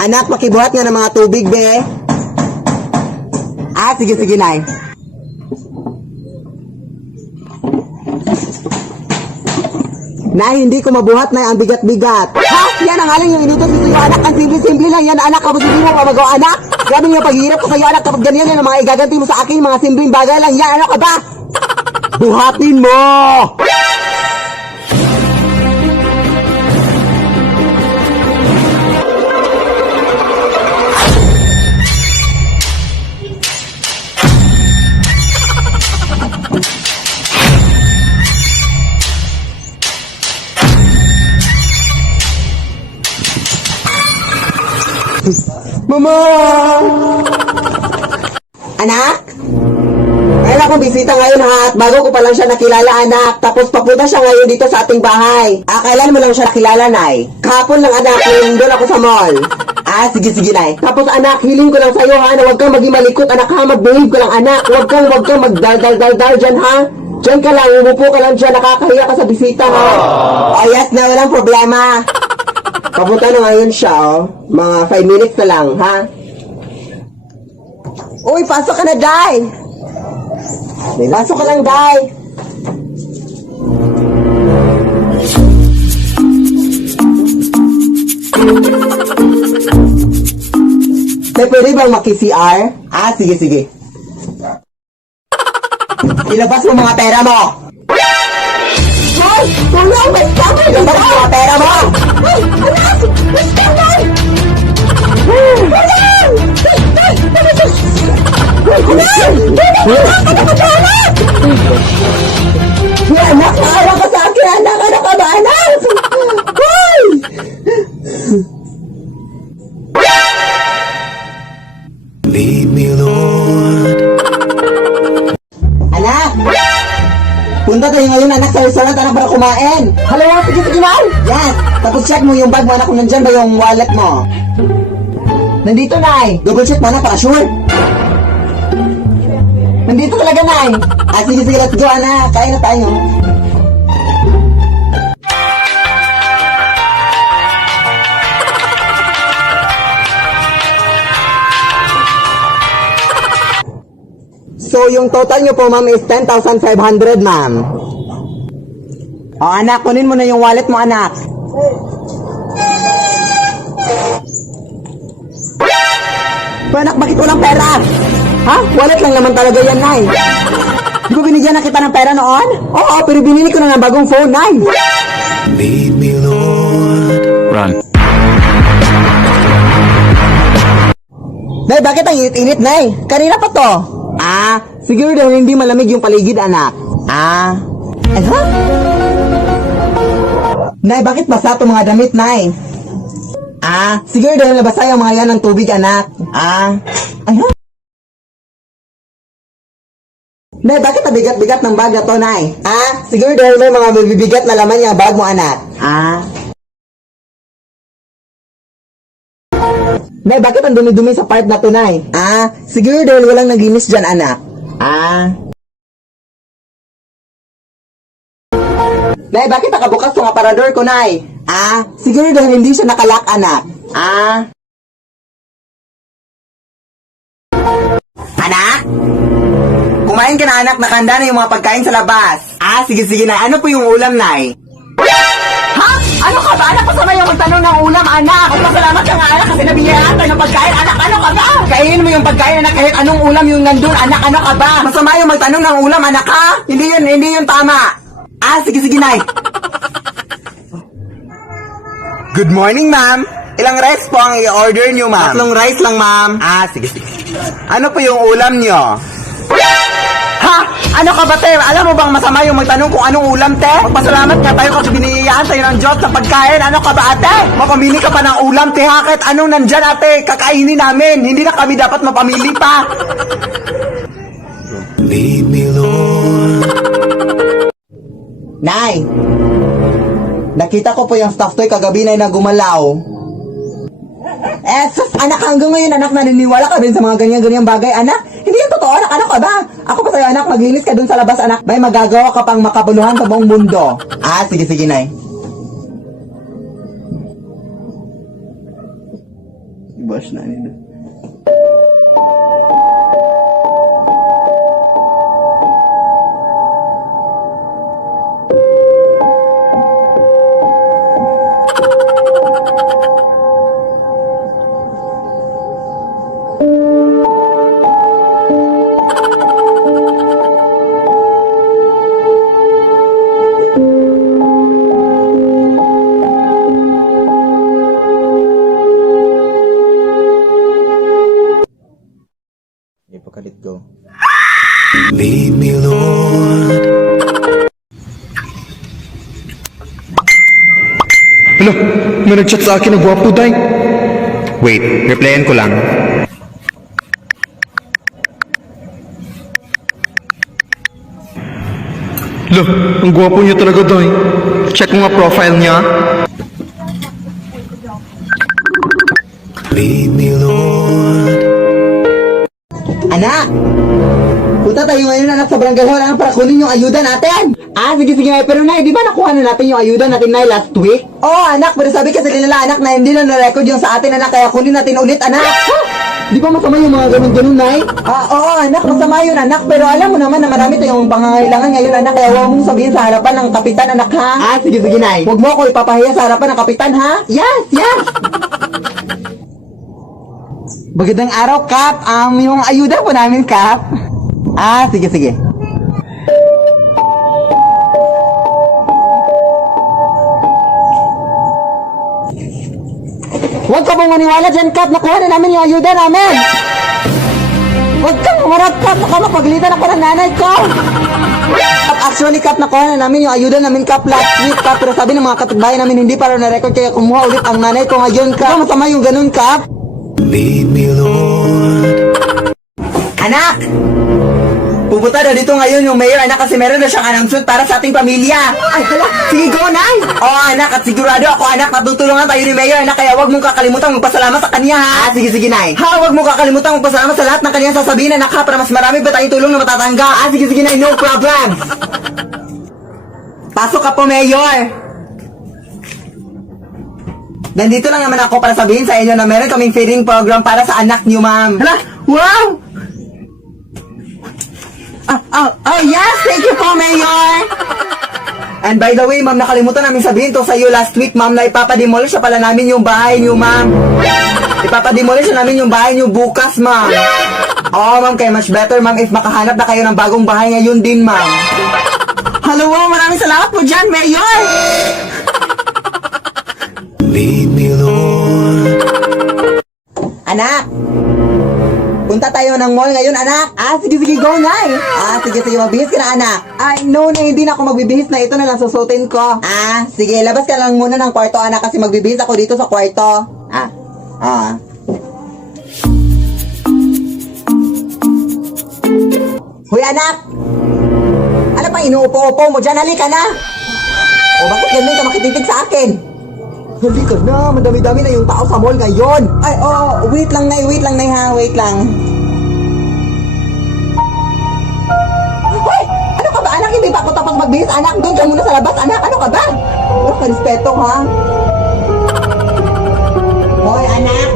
Anak, makibuhat nga ng mga tubig, be. Sige, sige, nay. Nay, hindi ko mabuhat, nay. Ang bigat-bigat. Ha? Yan ang aling yung inutos ito yung anak. Ang simple-simple lang yan, anak. Kapag hindi mo mamagawa, anak. Grabe nga paghihirap ko sa'yo, anak. Kapag ganyan yan, ang mga igaganti mo sa akin, mga simpleng bagay lang yan. Ano ka ba? Buhatin mo! Mama! Anak? Mayroon akong bisita ngayon ha, at bago ko pa lang siya nakilala, anak. Tapos papunta siya ngayon dito sa ating bahay. Kailan mo lang siya nakilala, nay? Kahapon lang, anak, yung doon ako sa mall. Sige, sige, nay. Tapos, anak, hiling ko lang sa'yo, ha, na huwag kang maging malikot, anak, ha, mag-behave ka lang, anak. Huwag kang magdal-dal-dal-dal dyan, ha. Diyan ka lang, umupo ka lang dyan, nakakahiya ka sa bisita, ha. Yes, na, walang problema. Papunta na ngayon siya, oh. Mga 5 minutes na lang, ha? Uy, pasok ka na, Day! Pasok ka lang, Day! Day, pwede bang maki-CR? Sige, sige. Ilabas mo mga pera mo! Hoy! Tulong! May scammer! Ilabas mo mga pera mo! Hoy! Anak! May scammer! Tulong! Anak, maawa ka sa akin, anak! Ano ka ba, anak? Hoy! Lead me, Lord. Anak! Punta tayo ngayon, anak, sa restaurant, anak, para kumain. Hello, sige, sige, now. Yes. Tapos check mo yung bag mo, anak, kung nandyan ba yung wallet mo. Nandito, nay. Double check mo, anak, para sure. Nandito talaga, nay. Sige, sige, let's go, anak. Kain na tayo. So, yung total nyo po, ma'am, is 10,500, ma'am. Anak, kunin mo na yung wallet mo, anak. Anak, bakit walang pera? Ha? Wallet lang naman talaga yan, nay. Di ba binigyan na kita ng pera noon? Oo, pero binili ko na ng bagong phone, nay. Lead me, Lord. Run. Nay, bakit ang init-init, nay? Kanina pa to. Siguro daw hindi malamig yung paligid, anak. Ha? Nay, bakit basa itong mga damit, nay? Siguro daw nabasa yung mga yan ng tubig, anak. Nay, bakit nabigat-bigat ng bag na to, nay? Siguro daw may mga bibigat na laman yung bag mo, anak. Nay, bakit ang dumi-dumi sa part na to, nay? Siguro dahil walang naglinis dyan, anak. Nay, bakit nakabukas yung aparador ko, nay? Siguro dahil hindi siya nakalak, anak. Anak? Kumain ka na, anak. Nakahanda na yung mga pagkain sa labas. Sige, sige, nay. Ano po yung ulam, nay? Ha? Ano ka ba, anak? Pasama yung magtanong ng ulam, anak. Magpasalamat ka nga, anak, kasi nabigyan tayo ng pagkain. Anak, ano ka ba? Kainin mo yung pagkain, anak, kahit anong ulam yung nandun. Anak, ano ka ba? Masama yung magtanong ng ulam, anak, ha? Hindi yun tama. Sige, sige, nay. Good morning, ma'am. Ilang rice po ang i-order nyo, ma'am? 3 rice lang, ma'am. Sige, sige. Ano po yung ulam nyo? Ha? Ano ka ba, te? Alam mo bang masama yung magtanong kung anong ulam, te? Magpasalamat ka tayo kasi biniyayaan tayo ng Diyos sa pagkain. Ano ka ba, ate? Mapamili ka pa ng ulam, te, ha? Kahit anong nandyan, ate, kakainin namin. Hindi na kami dapat mapamili pa. Lead me, Lord. Nay, nakita ko po yung stuffed toy kagabi na gumalaw. Anak, hanggang ngayon, anak, naniniwala ka din sa mga ganyan-ganyang bagay, anak? Hindi yan totoo, anak. Ano ka ba? Ako pa sa'yo, anak, maglinis ka dun sa labas, anak. May magagawa ka pang makabuluhan sa buong mundo. Sige, sige, nay. Bash na nila. Ipakalit go. Lead me, Lord. Hala, may nag-chat sa akin na gwapo, day. Wait, replyan ko lang. Hala, ang gwapo niya talaga, day. Check mo nga profile niya. Lead me, Lord. Anak! Punta tayo ngayon anak sa barangay hall anak para kunin yung ayuda natin! Sige Nay, pero Nay, di ba nakuha na natin yung ayuda natin Nay last week? Oo anak, pero sabi kasi nila anak na hindi na na-record yung sa atin anak, kaya kunin natin ulit anak! Di ba masama yung mga ganun-ganun Nay? Oo anak, masama yun anak, pero alam mo naman na marami tayong pangangailangan ngayon anak, kaya huwag mong sabihin sa harapan ng kapitan anak ha? Sige Nay. Huwag mo ako ipapahiya sa harapan ng kapitan ha? Yes! Magandang araw, Kap. Yung ayuda po namin, Kap. Sige. Huwag ka pong maniwala dyan, Kap. Nakuha na namin yung ayuda namin. Huwag kang umarap, Kap. Baka mapagalitan ako ng nanay ko. Kap, actually, Kap, nakuha na namin yung ayuda namin, Kap, last week, Kap. Pero sabi ng mga kapitbahay namin, hindi para na-record, kaya kumuha ulit ang nanay ko ngayon, Kap. Masama yung ganun, Kap. Lead me, Lord. Anak! Pupunta na dito ngayon yung mayor, anak, kasi meron na siyang announcement para sa ating pamilya. Ay, hala, sige, go, Nay! Oo, anak, at sigurado ako, anak, matutulungan tayo ni mayor, anak, kaya huwag mong kakalimutan magpasalamat sa kanya, ha? Sige, Nay. Huwag mong kakalimutan magpasalamat sa lahat ng kanyang sasabihin, anak, ha, para mas marami ba tayong tulong na matatanggap? Sige, Nay, no problem! Pasok ka po, mayor! Nandito lang naman ako para sabihin sa inyo na meron kaming feeding program para sa anak niyo, ma'am. Hala, wow! Yes, thank you po, Mayor! And by the way, ma'am, nakalimutan namin sabihin to sa iyo last week, ma'am, na ipapademolish na pala namin yung bahay niyo, ma'am. Ipapademolish na namin yung bahay niyo bukas, ma'am. Oo, ma'am, kaya much better, ma'am, if makahanap na kayo ng bagong bahay ngayon din, ma'am. Hello, maraming salamat po dyan, Mayor! Lead me, Lord. Anak! Punta tayo ng mall ngayon, anak. Sige, go, Nay. Sige, magbihis ka na, anak. No, hindi na ako magbibihis na. Ito na lang susutin ko. Sige, labas ka lang muna ng kwarto, anak, kasi magbibihis ako dito sa kwarto. Hoy, anak! Ano pang inuupo-upo mo dyan? Halika na! O, bakit ganun ka makititig sa akin? Halika na, madami-dami na yung tao sa mall ngayon. Wait lang, Nay, ha, wait lang. Hoy! Ano ka ba, anak? Hindi pa ako tapos magbihis, anak. Doon ka muna sa labas, anak. Ano ka ba? Wala ka respeto, ha? Hoy, anak!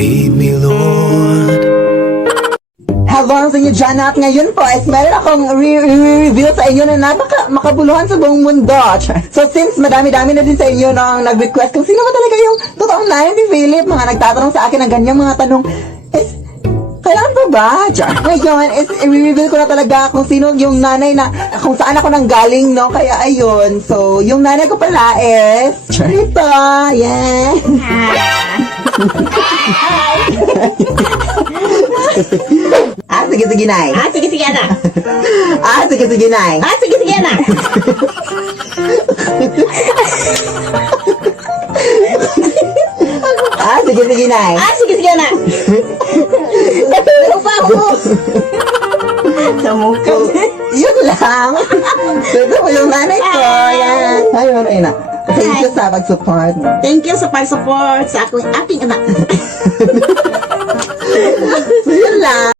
Lead me, Lord. Hello sa inyo dyan at ngayon po is meron akong re-reveal sa inyo na makabuluhan sa buong mundo. So since madami-dami na din sa inyo nang nag-request kung sino ba talaga yung totoong nanay ni Philip, mga nagtatanong sa akin ng ganyang mga tanong, is kailangan pa ba? Ngayon is i-reveal ko na talaga kung sino yung nanay na, kung saan ako nang galing, no? Kaya ayun, so yung nanay ko pala is ito, yeah. Sige, Nay. Sige, anak. Sige, Nay. Sige, anak. Sige, Nay. Sige, anak. Ano pa ako? Sa mukha. Yun lang. Ito po yung nanay ko. Yan. na. Thank you sa pag-support. Thank you sa pag-support sa aking anak.